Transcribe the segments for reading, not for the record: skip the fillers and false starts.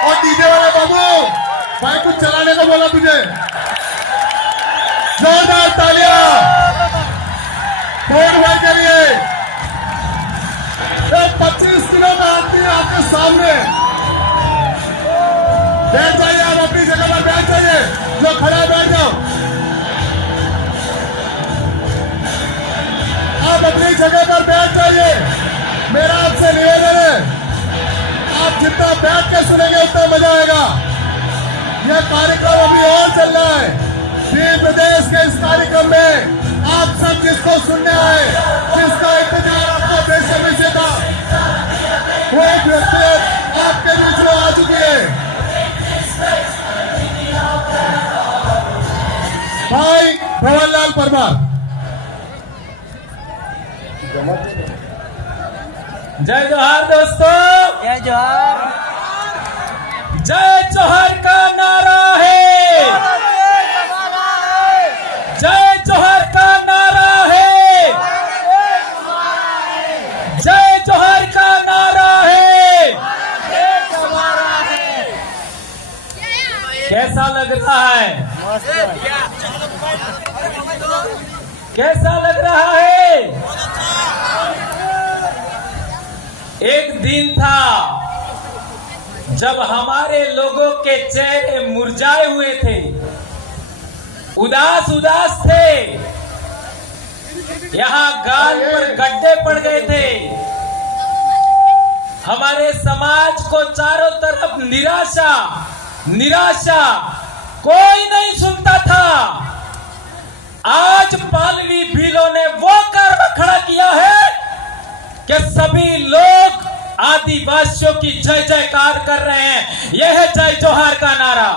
और डीजे वाले बाबू भाई कुछ चलाने को बोला तुझे, जोरदार तालियां फोड़ भाई के लिए। 25 किलो का आदमी आपके सामने। बैठ जाइए, आप अपनी जगह पर बैठ जाइए, जो खड़ा है बैठ जाओ, आप अपनी जगह पर बैठ जाइए। मेरा आपसे निवेदन है, आप जितना बैठ के सुनेंगे उतना मजा आएगा। यह कार्यक्रम अभी और चल रहा है। देश प्रदेश के इस कार्यक्रम में आप सब जिसको सुनने आए, जिसका इंतजार आपको बेसब्री से था, वो एक व्यक्ति आपके बीच में आ चुकी है। भाई भवनलाल परमार। जय जोहार दोस्तों, जय जोहार। जय जोहार का नारा है, जय जोहार का नारा है, जय जोहार का नारा है। कैसा लग रहा है? कैसा लग रहा है? एक दिन था जब हमारे लोगों के चेहरे मुरझाए हुए थे, उदास उदास थे, यहाँ गाल पर गड्ढे पड़ गए थे। हमारे समाज को चारों तरफ निराशा निराशा, कोई नहीं सुनता था। आज पालवी भीलों ने वो कर्म खड़ा किया है कि सभी लोग आदिवासियों की जय जयकार कर रहे हैं। यह है जय जोहार का नारा।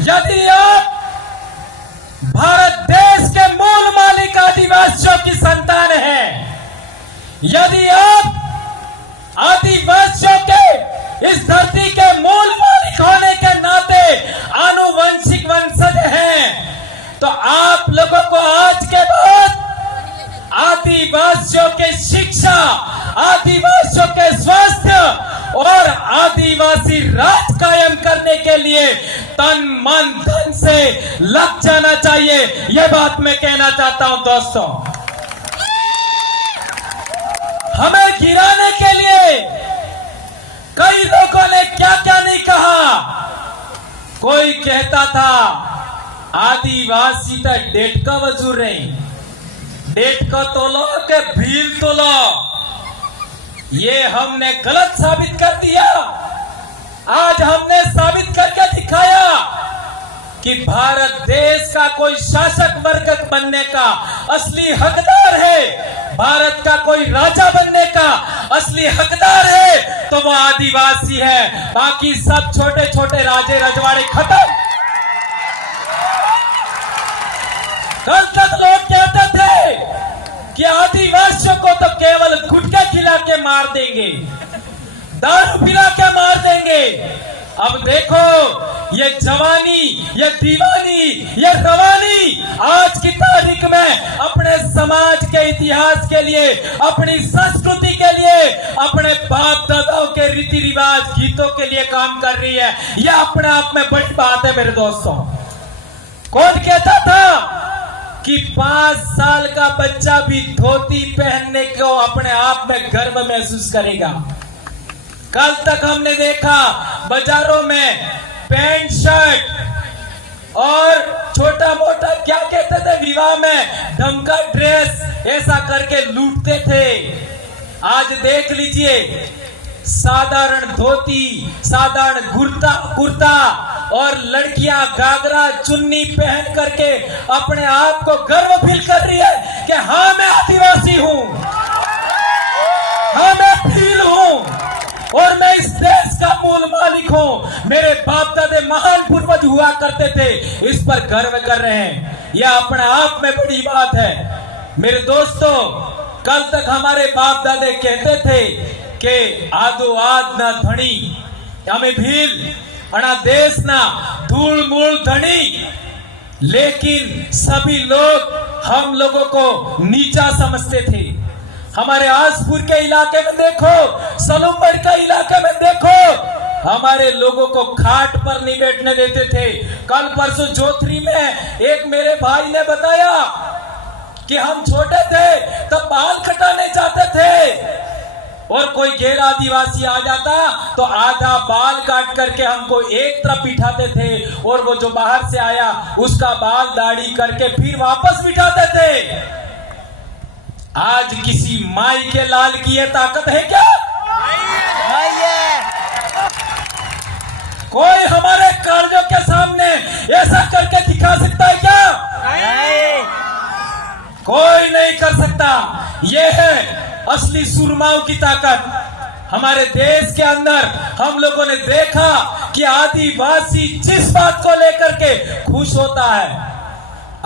यदि आप भारत देश के मूल मालिक आदिवासियों की संतान हैं, यदि आप आदिवासियों के इस धरती के मूल मालिक होने के नाते आनुवंशिक वंशज हैं, तो आप लोगों को आज के बाद आदिवासियों के शिक्षा, आदिवासियों के स्वास्थ्य और आदिवासी राज कायम करने के लिए तन मन धन से लग जाना चाहिए। यह बात मैं कहना चाहता हूं दोस्तों। हमें गिराने के लिए कई लोगों ने क्या क्या नहीं कहा। कोई कहता था आदिवासी तो डेट का वजूर रहे, डेट का तोलो के भील तोलो। ये हमने गलत साबित कर दिया। आज हमने साबित करके दिखाया कि भारत देश का कोई शासक वर्ग बनने का असली हकदार है, भारत का कोई राजा बनने का असली हकदार है तो वो आदिवासी है। बाकी सब छोटे छोटे राजे रजवाड़े खत्म। कल तक लोग कहते थे कि आदिवासियों को तो केवल गुटखा खिला के मार देंगे, दारू पिला के मार देंगे। अब देखो ये जवानी, ये दीवानी, ये रवानी आज की तारीख में अपने समाज के इतिहास के लिए, अपनी संस्कृति के लिए, अपने बाप दादाओं के रीति रिवाज गीतों के लिए काम कर रही है। यह अपने आप में बड़ी बात है मेरे दोस्तों। कौन कहता था कि 5 साल का बच्चा भी धोती पहनने को अपने आप में गर्व महसूस करेगा। कल तक हमने देखा बाजारों में पैंट शर्ट और छोटा मोटा क्या कहते थे विवाह में ढमका ड्रेस ऐसा करके लूटते थे। आज देख लीजिए साधारण धोती, साधारण कुर्ता और लड़कियां घाघरा चुन्नी पहन करके अपने आप को गर्व फील कर रही है कि हाँ मैं आदिवासी हूं, हाँ मैं फील हूं और मैं इस देश का मूल मालिक हूं। मेरे बाप दादे महान पूर्वज हुआ करते थे, इस पर गर्व कर रहे हैं। यह अपने आप में बड़ी बात है मेरे दोस्तों। कल तक हमारे बाप दादे कहते थे कि आदो आद ना धनी हमें भील अना देश ना धूल मूल धनी, लेकिन सभी लोग हम लोगों को नीचा समझते थे। हमारे आसपुर के इलाके में देखो, सलूमगढ़ के इलाके में देखो, हमारे लोगों को खाट पर नहीं बैठने देते थे। कल परसों जोथरी में एक मेरे भाई ने बताया कि हम छोटे थे तब बाल कटाने जाते थे और कोई गैर आदिवासी आ जाता तो आधा बाल काट करके हमको एक तरफ बिठाते थे और वो जो बाहर से आया उसका बाल दाढ़ी करके फिर वापस बिठाते थे। आज किसी माई के लाल की ये ताकत है क्या? कोई हमारे कार्यों के सामने ऐसा करके दिखा सकता है क्या? कोई नहीं कर सकता। ये है असली सुरमाओं की ताकत। हमारे देश के अंदर हम लोगों ने देखा कि आदिवासी जिस बात को लेकर के खुश होता है,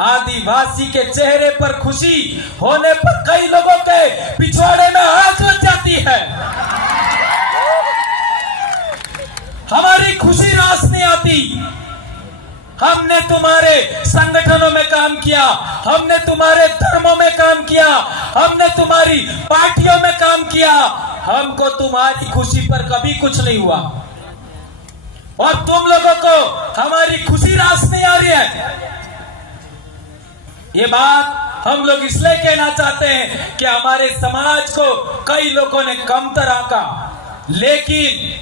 आदिवासी के चेहरे पर खुशी होने पर कई लोगों के पिछवाड़े में आग लग जाती है। हमारी खुशी रास नहीं आती। हमने तुम्हारे संगठनों में काम किया, हमने तुम्हारे धर्मों में काम किया, हमने तुम्हारी पार्टियों में काम किया, हमको तुम्हारी खुशी पर कभी कुछ नहीं हुआ और तुम लोगों को हमारी खुशी रास नहीं आ रही है। ये बात हम लोग इसलिए कहना चाहते हैं कि हमारे समाज को कई लोगों ने कमतर आंका, लेकिन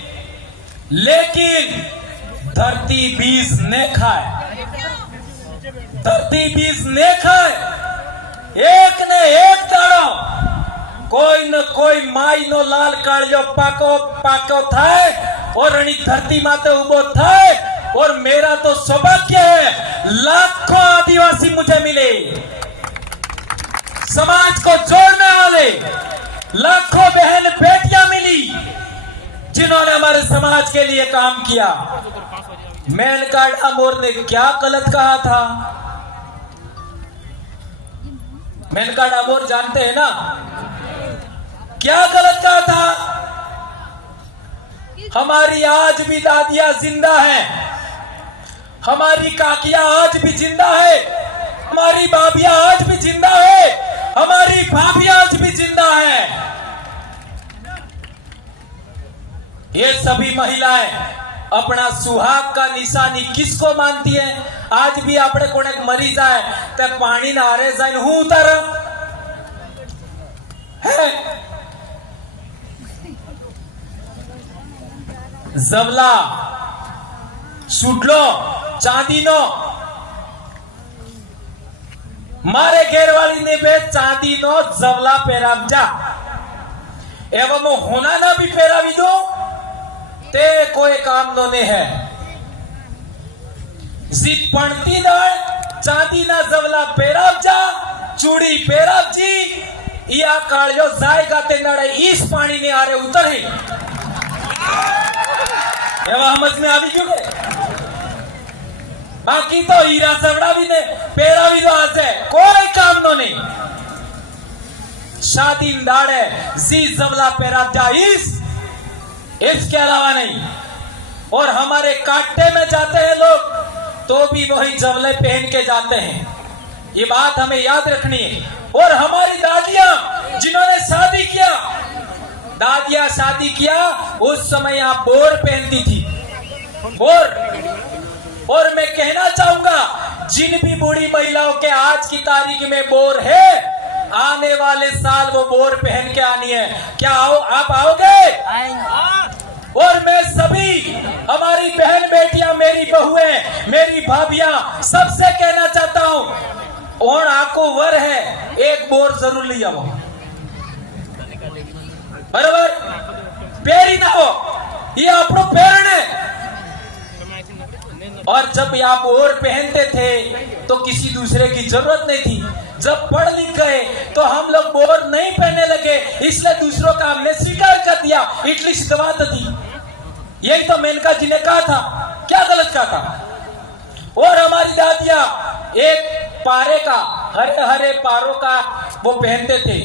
धरती बीज ने खाए, धरती बीज ने खाए। एक ने एक दाड़ो कोई न कोई माई नो लाल कालियो पाको पाको थाए और अणी धरती माते उबो थाए। और मेरा तो सौभाग्य है, लाखों आदिवासी मुझे मिले, समाज को जोड़ने वाले लाखों बहन बेटियां मिली जिन्होंने हमारे समाज के लिए काम किया। मेनका डामोर ने क्या गलत कहा था? मेनका डामोर जानते हैं ना क्या गलत कहा था? हमारी आज भी दादियां जिंदा हैं, हमारी काकियां आज भी जिंदा है, हमारी भाभियां आज भी जिंदा है, हमारी भाभियां आज भी जिंदा है। ये सभी महिलाएं अपना सुहाग का निशानी किसको मानती है? आज भी अपने कोने मरी जाए तो पानी ना हारे जाए हूं उतर है। जवला सुडलो चांदीनो मारे घेरवाली ने बे चांदीनो जवला पेराव जा एवं होना ना भी पेरावी दो ते कोई काम नो ने है। जी पणती नळ चांदी ना जवला पेराव जा चूड़ी पेराव जी या कालियो जाएगा ते नड़े इस पानी ने आरे उतर ही एवं समझ में आवी क्यों? बाकी तो हीरा सवड़ा भी ने पेरा भी तो आज है कोई काम नो नहीं। शादी दाड़े जी जवला पेरा जाइस इसके अलावा नहीं। और हमारे काटे में जाते हैं लोग तो भी वही जवले पहन के जाते हैं, ये बात हमें याद रखनी है। और हमारी दादियां जिन्होंने शादी किया, दादियां शादी किया उस समय आप बोर पहनती थी, बोर। और मैं कहना चाहूंगा जिन भी बूढ़ी महिलाओं के आज की तारीख में बोर है, आने वाले साल वो बोर पहन के आनी है। क्या आप आओगे? और मैं सभी हमारी बहन बेटियां, मेरी बहुएं, मेरी भाभियां सबसे कहना चाहता हूं और आपको वर है एक बोर जरूर ले जाओ, बराबर? पेरी ना हो ये अपनो पेरण है। और जब आप और पहनते थे तो किसी दूसरे की जरूरत नहीं थी। जब पढ़ लिख गए तो हम लोग बोर नहीं पहनने लगे, इसलिए दूसरों का हमने स्वीकार कर दिया। इटली सिद्धवाद थी, यही तो मेनका जी ने कहा था। क्या गलत कहा था? और हमारी दादियां एक पारे का, हरे हरे पारों का वो पहनते थे,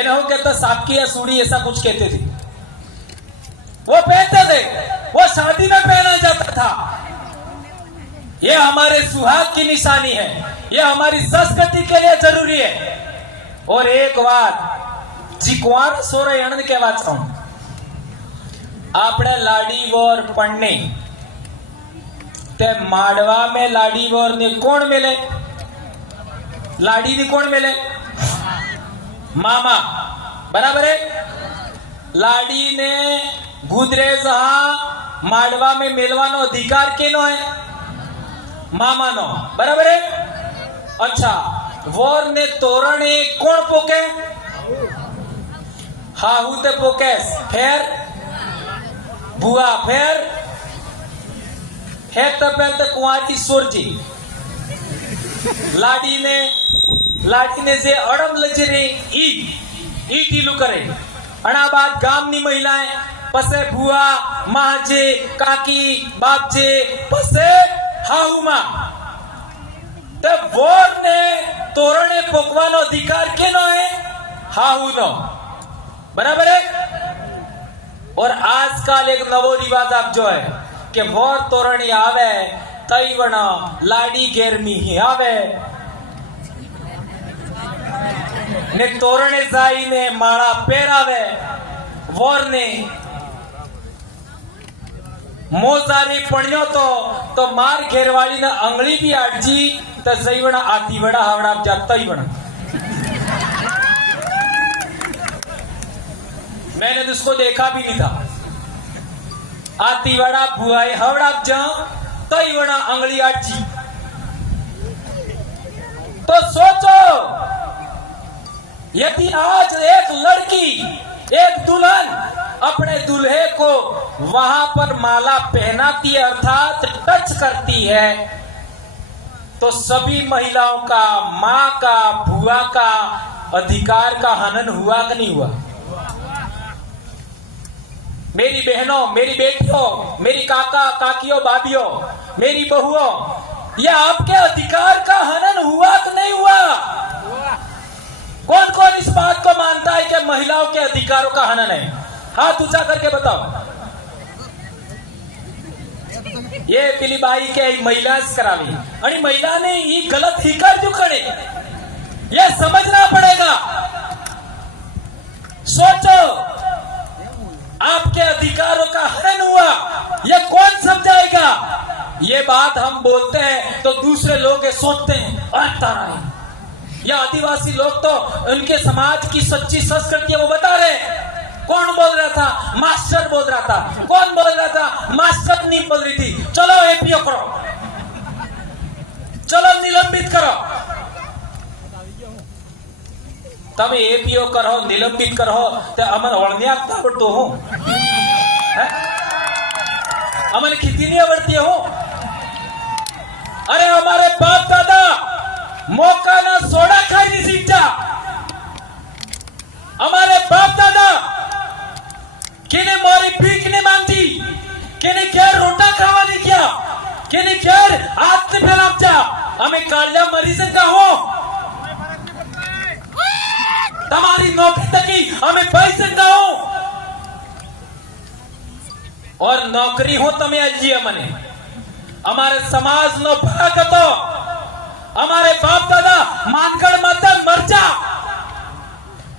इन्हें कहता सापकी या सूड़ी ऐसा कुछ कहते थे, वो पहनते थे, वो शादी में पहना जाता था। ये हमारे सुहाग की निशानी है, ये हमारी संस्कृति के लिए जरूरी है। और एक बात, जी कुंवर सोरे अणन कहवा छूं आपने लाड़ी वोर पढ़ने ते माडवा में लाड़ी वोर ने कौन मिले लाड़ी ने कौन मिले मामा बराबर है लाड़ी ने गुदरेज हाँ माडवा में मिलवानो अधिकार केनो है मामा नो बराबर है अच्छा वोर ने तोरण कौन पोके हाहू ते पोके फिर बुआ फिर है तब कुंवारी सोरजी लाड़ी ने जे अड़म लजरे ई टीलू करे अणा बाद गामनी महिलाएं पसे बुआ माजे काकी बापजे पसे हाहू मां ते वोर ने तोरणे पोकवानो अधिकार केनो है हाहू नो बराबर है और आजकल एक नवो रिवाज आप जो है कि वोर तोरणी आवे तई वण लाड़ी गेरमी ही आवे ने तोरणे जाई ने माळा पेरावे वोर ने मोजारी पण्यो तो मार घेरवाली ने अंगली भी आटजी तो जईवण आती वड़ा हावड़ा जा तईवण मैंने उसको देखा भी नहीं था आती वड़ा बुआई हवड़ा जा तईवण अंगली आटजी तो सोचो यदि आज एक लड़की एक दुल्हन अपने दूल्हे को वहां पर माला पहनाती है अर्थात टच करती है तो सभी महिलाओं का माँ का बुआ का अधिकार का हनन हुआ कि नहीं हुआ मेरी बहनों मेरी बेटियों मेरी काका काकियों भाभियों मेरी बहुओं यह आपके अधिकार का हनन हुआ कि नहीं हुआ कौन कौन इस बात को मानता है कि महिलाओं के अधिकारों का हनन है हाथ ऊंचा करके बताओ ये पिली बाई के महिला करावी आणि महिला ने ये गलत ही कर जो खड़े ये समझना पड़ेगा सोचो आपके अधिकारों का हनन हुआ ये कौन समझाएगा ये बात हम बोलते हैं तो दूसरे लोग ये सोचते हैं अरे या आदिवासी लोग तो उनके समाज की सच्ची संस्कृति वो बता रहे कौन बोल रहा था मास्टर बोल रहा था कौन बोल रहा था मास्टर नहीं बोल रही थी चलो एपीओ करो चलो निलंबित करो तब एपीओ करो निलंबित करो तो अमन ओळणी आपता आवडतो हो अमन खेती नहीं आवडती हो अरे हमारे बाप दादा मौका ना सोडा खाई नहीं सीखता हमारे बाप दादा किने मारी भीख नहीं मांगती किने क्या रोटा खावा नहीं किया किने क्या हाथ नहीं फैलाप जा हमें कालिया मरीज का हो तुम्हारी नौकरी तकी हमें पैसे का हो और नौकरी हो तमें अजी मने हमारे समाज नो भाग तो हमारे बाप दादा मानगढ़ माता मर जा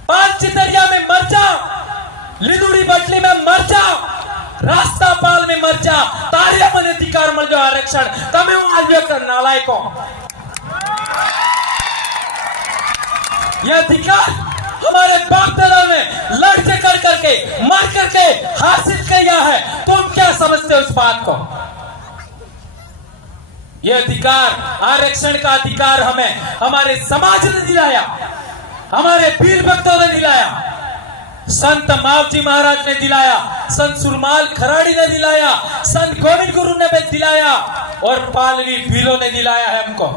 पांच चितरिया में मर जा लिदुड़ी बटली में मर जा रास्ता पाल में मर जा तारिया मन अधिकार मिल जाओ आरक्षण तमें आज कर नालायकों यह अधिकार हमारे बाप दादा ने लड़ कर करके मर करके हासिल किया है तुम क्या समझते हो इस बात को यह अधिकार आरक्षण का अधिकार हमें हमारे समाज ने दिलाया हमारे वीर भक्तों ने दिलाया संत मावजी महाराज ने दिलाया संत सुरमाल खराड़ी ने दिलाया संत गोविंद गुरु ने भी दिलाया और पालवी भीलों ने दिलाया है हमको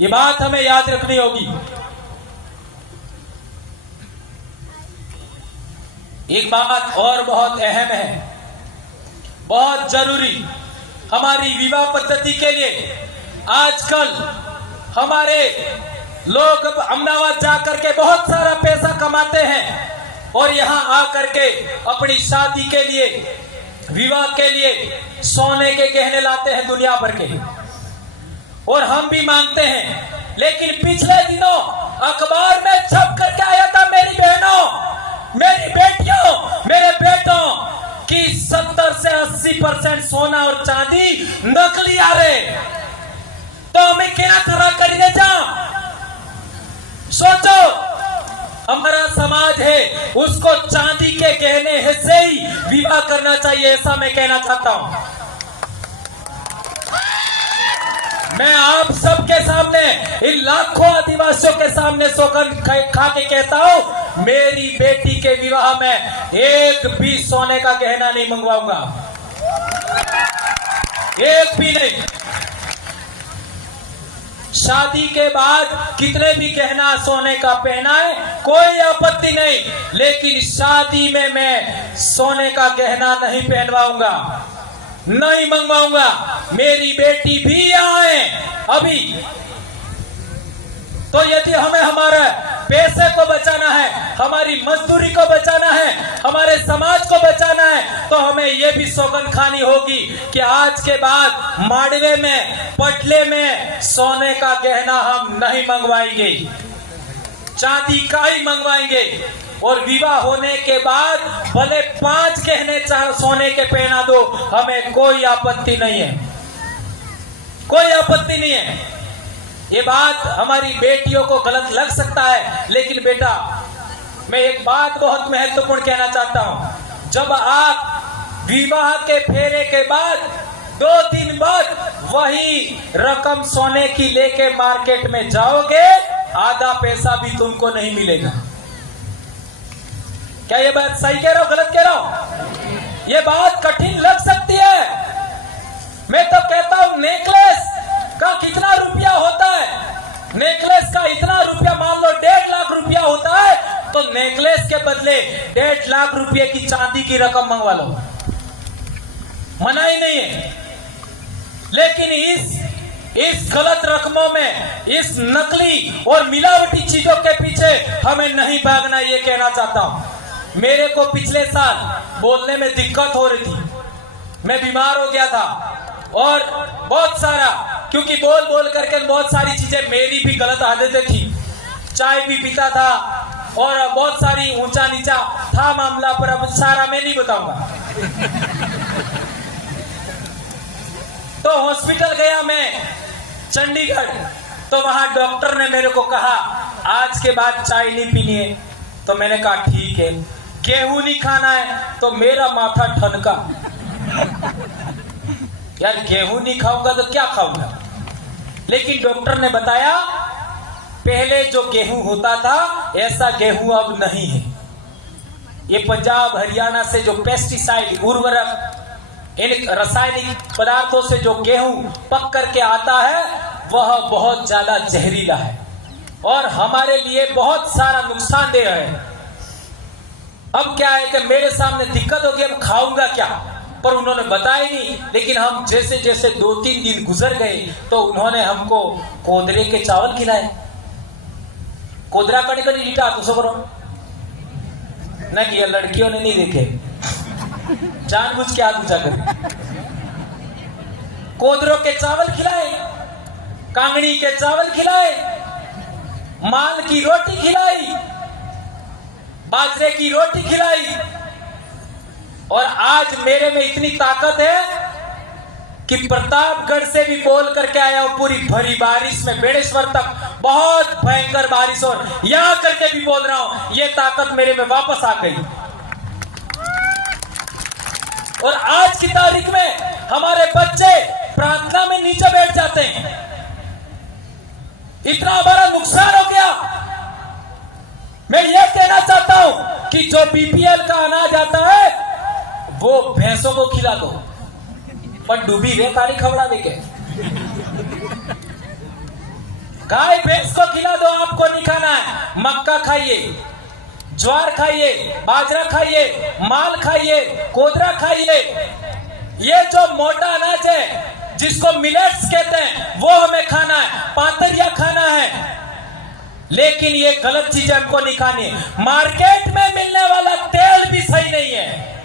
ये बात हमें याद रखनी होगी एक बात और बहुत अहम है बहुत जरूरी हमारी विवाह पद्धति के लिए आजकल हमारे लोग अहमदाबाद जाकर के बहुत सारा पैसा कमाते हैं और यहाँ आकर के अपनी शादी के लिए विवाह के लिए सोने के गहने लाते हैं दुनिया भर के और हम भी मांगते हैं लेकिन पिछले दिनों अखबार में छप करके आया था मेरी बहनों मेरी बेटियों, मेरे बेटों की 70 से 80% सोना और चांदी नकली आ रहे, तो हमें क्या खरा करिए? जा सोचो, हमारा समाज है, उसको चांदी के गहने से ही विवाह करना चाहिए, ऐसा मैं कहना चाहता हूं। मैं आप सबके सामने, इन लाखों आदिवासियों के सामने सौगंध खा के कहता हूं, मेरी बेटी के विवाह में एक भी सोने का गहना नहीं मंगवाऊंगा, एक भी नहीं। शादी के बाद कितने भी गहना सोने का पहनाए, कोई आपत्ति नहीं, लेकिन शादी में मैं सोने का गहना नहीं पहनवाऊंगा, नहीं मंगवाऊंगा। मेरी बेटी भी यहाँ है अभी, तो यदि हमें हमारे पैसे को बचाना है, हमारी मजदूरी को बचाना है, हमारे समाज को बचाना है, तो हमें यह भी सौगंध खानी होगी कि आज के बाद माड़वे में, पटले में सोने का गहना हम नहीं मंगवाएंगे, चांदी का ही मंगवाएंगे। और विवाह होने के बाद भले 5 गहने सोने के पहना दो, हमें कोई आपत्ति नहीं है, कोई आपत्ति नहीं है। ये बात हमारी बेटियों को गलत लग सकता है, लेकिन बेटा, मैं एक बात बहुत महत्वपूर्ण कहना चाहता हूं। जब आप विवाह के फेरे के बाद 2 दिन बाद वही रकम सोने की लेके मार्केट में जाओगे, आधा पैसा भी तुमको नहीं मिलेगा। क्या ये बात सही कह रहा हूं, गलत कह रहा हूं? ये बात कठिन लग सकती है। मैं तो कहता हूं, नेकलेस का कितना रुपया होता है? नेकलेस का इतना रुपया, मान लो 1.5 लाख रुपया होता है, तो नेकलेस के बदले 1.5 लाख रुपये की चांदी की रकम मंगवा लो, मनाही नहीं है। लेकिन इस गलत रकमों में, इस नकली और मिलावटी चीजों के पीछे हमें नहीं भागना, ये कहना चाहता हूं। मेरे को पिछले साल बोलने में दिक्कत हो रही थी, मैं बीमार हो गया था, और बहुत सारा, क्योंकि बोल बोल करके बहुत सारी चीजें, मेरी भी गलत आदतें थी, चाय भी पीता था और बहुत सारी ऊंचा नीचा था मामला, पर अब सारा मैं नहीं बताऊंगा। तो हॉस्पिटल गया मैं चंडीगढ़, तो वहां डॉक्टर ने मेरे को कहा आज के बाद चाय नहीं पीनी है। तो मैंने कहा ठीक है। गेहूं नहीं खाना है, तो मेरा माथा ठनका, यार गेहूं नहीं खाऊंगा तो क्या खाऊंगा? लेकिन डॉक्टर ने बताया पहले जो गेहूं होता था, ऐसा गेहूं अब नहीं है। ये पंजाब हरियाणा से जो पेस्टिसाइड, उर्वरक, इन रासायनिक पदार्थों से जो गेहूं पक करके आता है, वह बहुत ज्यादा जहरीला है और हमारे लिए बहुत सारा नुकसानदेह है। अब क्या है कि मेरे सामने दिक्कत होगी, अब खाऊंगा क्या? पर उन्होंने बताया नहीं। लेकिन हम जैसे जैसे 2-3 दिन गुजर गए, तो उन्होंने हमको कोदरे के चावल खिलाए। कोदरा कड़ी कड़ी रीटा तो करो न किया, लड़कियों ने नहीं देखे, जानबूझ के आग बुझा कर कोदरों के चावल खिलाए, कांगड़ी के चावल खिलाए, माल की रोटी खिलाई, बाजरे की रोटी खिलाई। और आज मेरे में इतनी ताकत है कि प्रतापगढ़ से भी बोल करके आया हूं, पूरी भरी बारिश में बेड़ेश्वर तक बहुत भयंकर बारिश, और यहां करके भी बोल रहा हूं, ये ताकत मेरे में वापस आ गई। और आज की तारीख में हमारे बच्चे प्रार्थना में नीचे बैठ जाते हैं। इतना हमारा नुकसान हो गया। मैं ये कहना चाहता हूं कि जो बीपीएल का अनाज आता है, वो भैंसों को खिला दो, पर डूबी वे कारी खबड़ा देके गाय भैंस को खिला दो। आपको नहीं खाना है, मक्का खाइए, ज्वार खाइए, बाजरा खाइए, माल खाइए, कोदरा खाइए। ये जो मोटा अनाज है जिसको मिलेट्स कहते हैं, वो हमें खाना है, पातरिया खाना है। लेकिन ये गलत चीज हमको नहीं खानी है। मार्केट में मिलने वाला तेल भी सही नहीं है,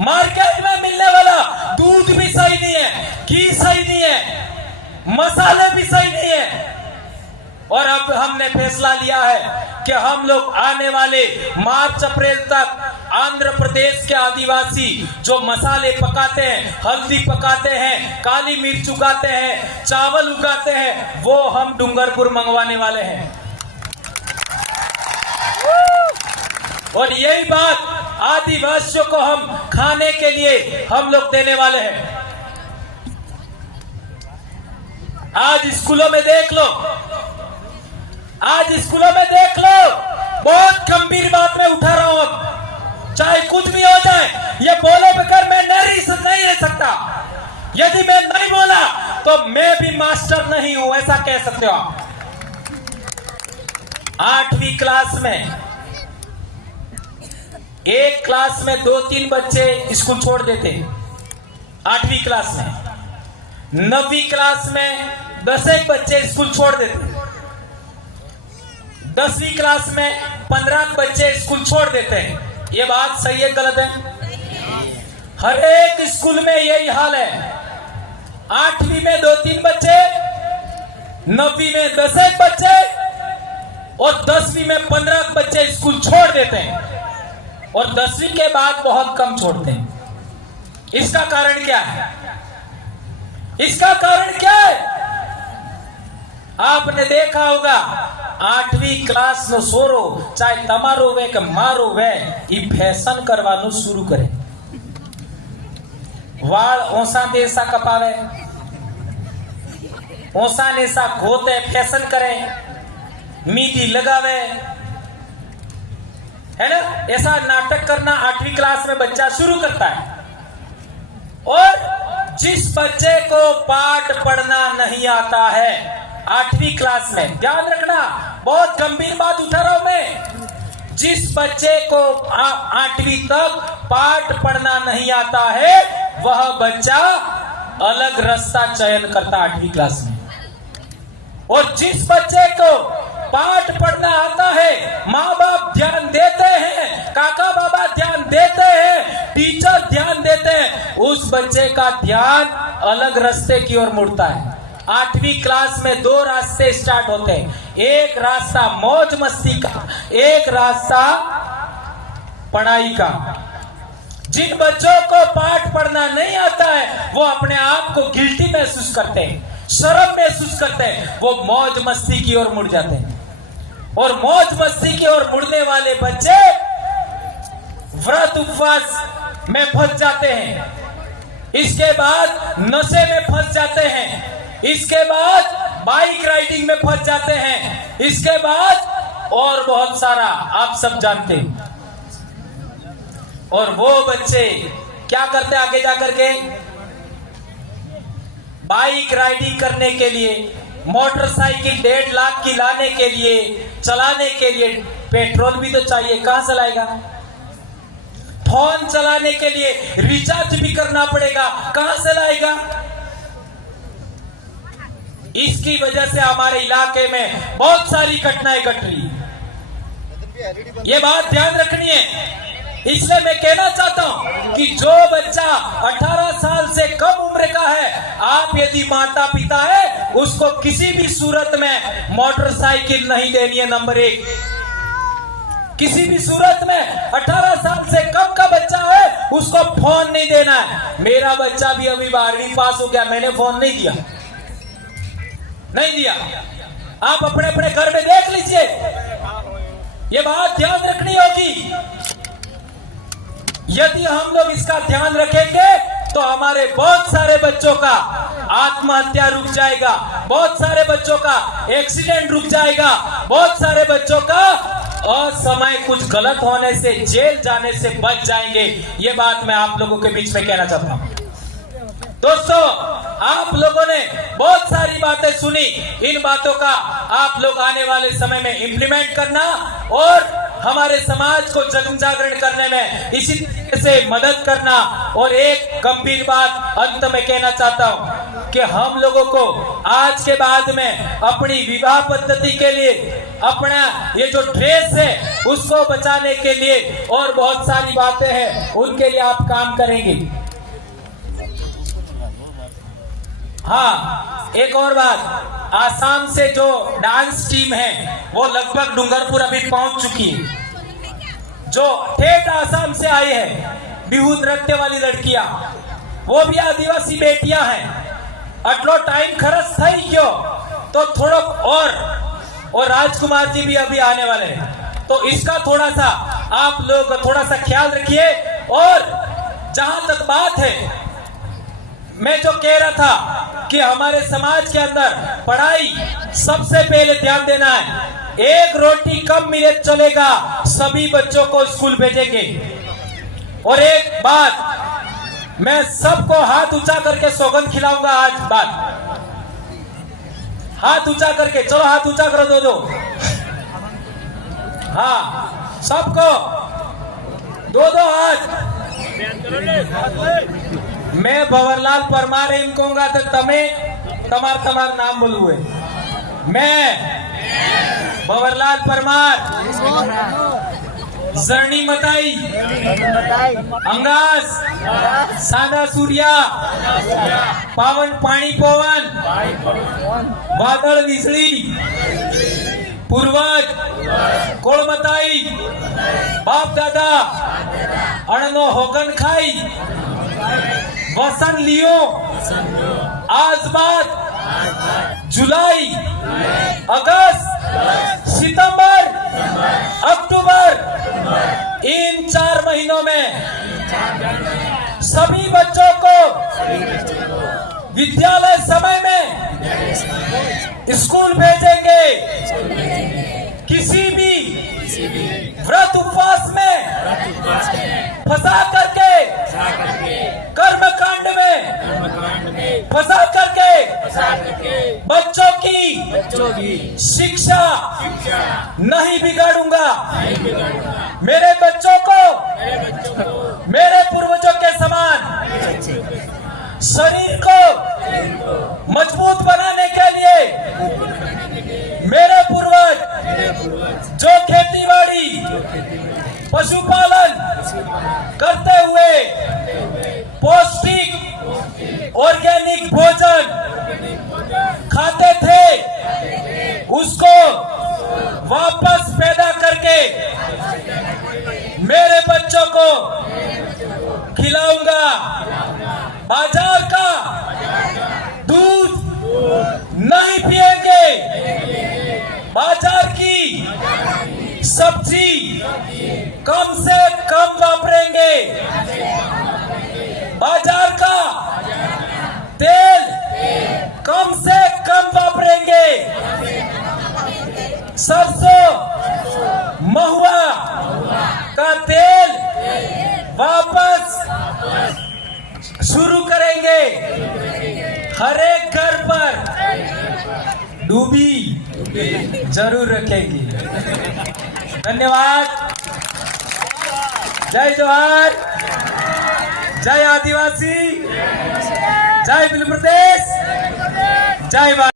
मार्केट में मिलने वाला दूध भी सही नहीं है, घी सही नहीं है, मसाले भी सही नहीं है। और अब हमने फैसला लिया है कि हम लोग आने वाले मार्च अप्रैल तक आंध्र प्रदेश के आदिवासी जो मसाले पकाते हैं, हल्दी पकाते हैं, काली मिर्च उगाते हैं, चावल उगाते हैं, वो हम डूंगरपुर मंगवाने वाले हैं। और यही बात आदिवासियों को हम खाने के लिए हम लोग देने वाले हैं। आज स्कूलों में देख लो, बहुत गंभीर बात मैं उठा रहा हूं। चाहे कुछ भी हो जाए, ये बोले बगैर मैं नहीं रह सकता। यदि मैं नहीं बोला तो मैं भी मास्टर नहीं हूं, ऐसा कह सकते हो आप। 8वीं क्लास में एक क्लास में 2-3 बच्चे स्कूल छोड़ देते, 8वीं क्लास में। 9वीं क्लास में 10 बच्चे स्कूल छोड़ देते, 10वीं क्लास में 15 बच्चे स्कूल छोड़ देते हैं। ये बात सही है गलत है? हर एक स्कूल में यही हाल है। 8वीं में 2-3 बच्चे, 9वीं में 10 बच्चे और 10वीं में 15 बच्चे स्कूल छोड़ देते हैं और 10वीं के बाद बहुत कम छोड़ते हैं। इसका कारण क्या है? आपने देखा होगा 8वीं क्लास में सोरो चाहे तमारो वे के मारो वे ई फैशन करवानो शुरू करे। वाल ओसा देसा कपावे, ओसा नेसा घोते फैशन करे, मीठी लगावे, है ना? ऐसा नाटक करना 8वीं क्लास में बच्चा शुरू करता है। और जिस बच्चे को पाठ पढ़ना नहीं आता है 8वीं क्लास में, ध्यान रखना, बहुत गंभीर बात उठा रहा हूं मैं। जिस बच्चे को 8वीं तक पाठ पढ़ना नहीं आता है, वह बच्चा अलग रास्ता चयन करता 8वीं क्लास में। और जिस बच्चे को पाठ पढ़ना आता है, माँ बाप ध्यान देते हैं, काका बाबा ध्यान देते हैं, टीचर ध्यान देते हैं, उस बच्चे का ध्यान अलग रास्ते की ओर मुड़ता है। 8वीं क्लास में 2 रास्ते स्टार्ट होते हैं, एक रास्ता मौज मस्ती का, एक रास्ता पढ़ाई का। जिन बच्चों को पाठ पढ़ना नहीं आता है, वो अपने आप को गिल्टी महसूस करते हैं, शर्म महसूस करते हैं, वो मौज मस्ती की ओर मुड़ जाते हैं। और मौज मस्ती की ओर मुड़ने वाले बच्चे व्रत उपवास में फंस जाते हैं, इसके बाद नशे में फंस जाते हैं, इसके बाद बाइक राइडिंग में फंस जाते हैं, इसके बाद और बहुत सारा आप सब जानते हैं। और वो बच्चे क्या करते आगे जाकर के? बाइक राइडिंग करने के लिए, मोटरसाइकिल 1.5 लाख की लाने के लिए, चलाने के लिए पेट्रोल भी तो चाहिए, कहां से लाएगा? फोन चलाने के लिए रिचार्ज भी करना पड़ेगा, कहां से लाएगा? इसकी वजह से हमारे इलाके में बहुत सारी घटनाएं घट रही, ये बात ध्यान रखनी है। इसलिए मैं कहना चाहता हूं कि जो बच्चा 18 साल से कम उम्र का है, आप यदि माता पिता है, उसको किसी भी सूरत में मोटरसाइकिल नहीं देनी है। नंबर 1, किसी भी सूरत में 18 साल से कम का बच्चा है, उसको फोन नहीं देना है। मेरा बच्चा भी अभी 12वीं पास हो गया, मैंने फोन नहीं दिया। आप अपने अपने घर में देख लीजिए, ये बात ध्यान रखनी होगी। यदि हम लोग इसका ध्यान रखेंगे तो हमारे बहुत सारे बच्चों का आत्महत्या रुक जाएगा, बहुत सारे बच्चों का एक्सीडेंट रुक जाएगा, बहुत सारे बच्चों का असमय कुछ गलत होने से, जेल जाने से बच जाएंगे। ये बात मैं आप लोगों के बीच में कहना चाहता हूं। दोस्तों, आप लोगों ने बहुत सारी बातें सुनी, इन बातों का आप लोग आने वाले समय में इंप्लीमेंट करना और हमारे समाज को जन जागरण करने में इसी तरीके से मदद करना। और एक गंभीर बात अंत में कहना चाहता हूं कि हम लोगों को आज के बाद में अपनी विवाह पद्धति के लिए, अपना ये जो ड्रेस है उसको बचाने के लिए और बहुत सारी बातें हैं, उनके लिए आप काम करेंगे। हाँ, एक और बात, आसाम से जो डांस टीम है वो लगभग डूंगरपुर अभी पहुंच चुकी है। जो ठेठ आसाम से आई है बिहू नृत्य वाली लड़कियां, वो भी आदिवासी बेटियां हैं। अटलो टाइम खर्च था ही क्यों, तो थोड़ा और राजकुमार जी भी अभी आने वाले हैं, तो इसका थोड़ा सा आप लोग थोड़ा सा ख्याल रखिए। और जहां तक बात है, मैं जो कह रहा था कि हमारे समाज के अंदर पढ़ाई सबसे पहले ध्यान देना है। एक रोटी कम मिले चलेगा, सभी बच्चों को स्कूल भेजेंगे। और एक बात, मैं सबको हाथ ऊंचा करके सौगंध खिलाऊंगा आज बात, हाथ ऊंचा करके, चलो हाथ ऊंचा करो दो। हाँ, सबको दो हाथ। मैं भंवरलाल परमार एम कहूंगा तो तमार नाम बोलू है। मैं भंवरलाल परमार जर्नी मताई अंगास सादा सूर्या पावन पाणी पवन वादळ वीजळी पूर्वज कोळमताई बाप दादा अणनो होगन खाई वसन लियो आज बात जुलाई अगस्त सितंबर अक्टूबर, इन 4 महीनों में सभी बच्चों को विद्यालय समय में स्कूल भेजेंगे। किसी भी व्रत उपवास में फंसा करके, कर्मकांड में फंसा करके बच्चों की शिक्षा नहीं बिगाड़ूंगा। मेरे बच्चों को मेरे पूर्वजों के समान शरीर को मजबूत बनाने के लिए मेरे पूर्वज जो खेतीबाड़ी पशुपालन करते हुए पौष्टिक ऑर्गेनिक भोजन खाते थे, उसको वापस पैदा करके मेरे बच्चों को खिलाऊंगा। बाजार का दूध नहीं पिएंगे, बाजार की सब्जी कम से कम वापरेंगे, बाजार का तेल कम से कम वापरेंगे, सरसों महुआ का तेल वापस शुरू करेंगे। हर एक घर पर डूबी जरूर रखेंगे। धन्यवाद। जय जोहार, जय आदिवासी, जय बिल प्रदेश, जय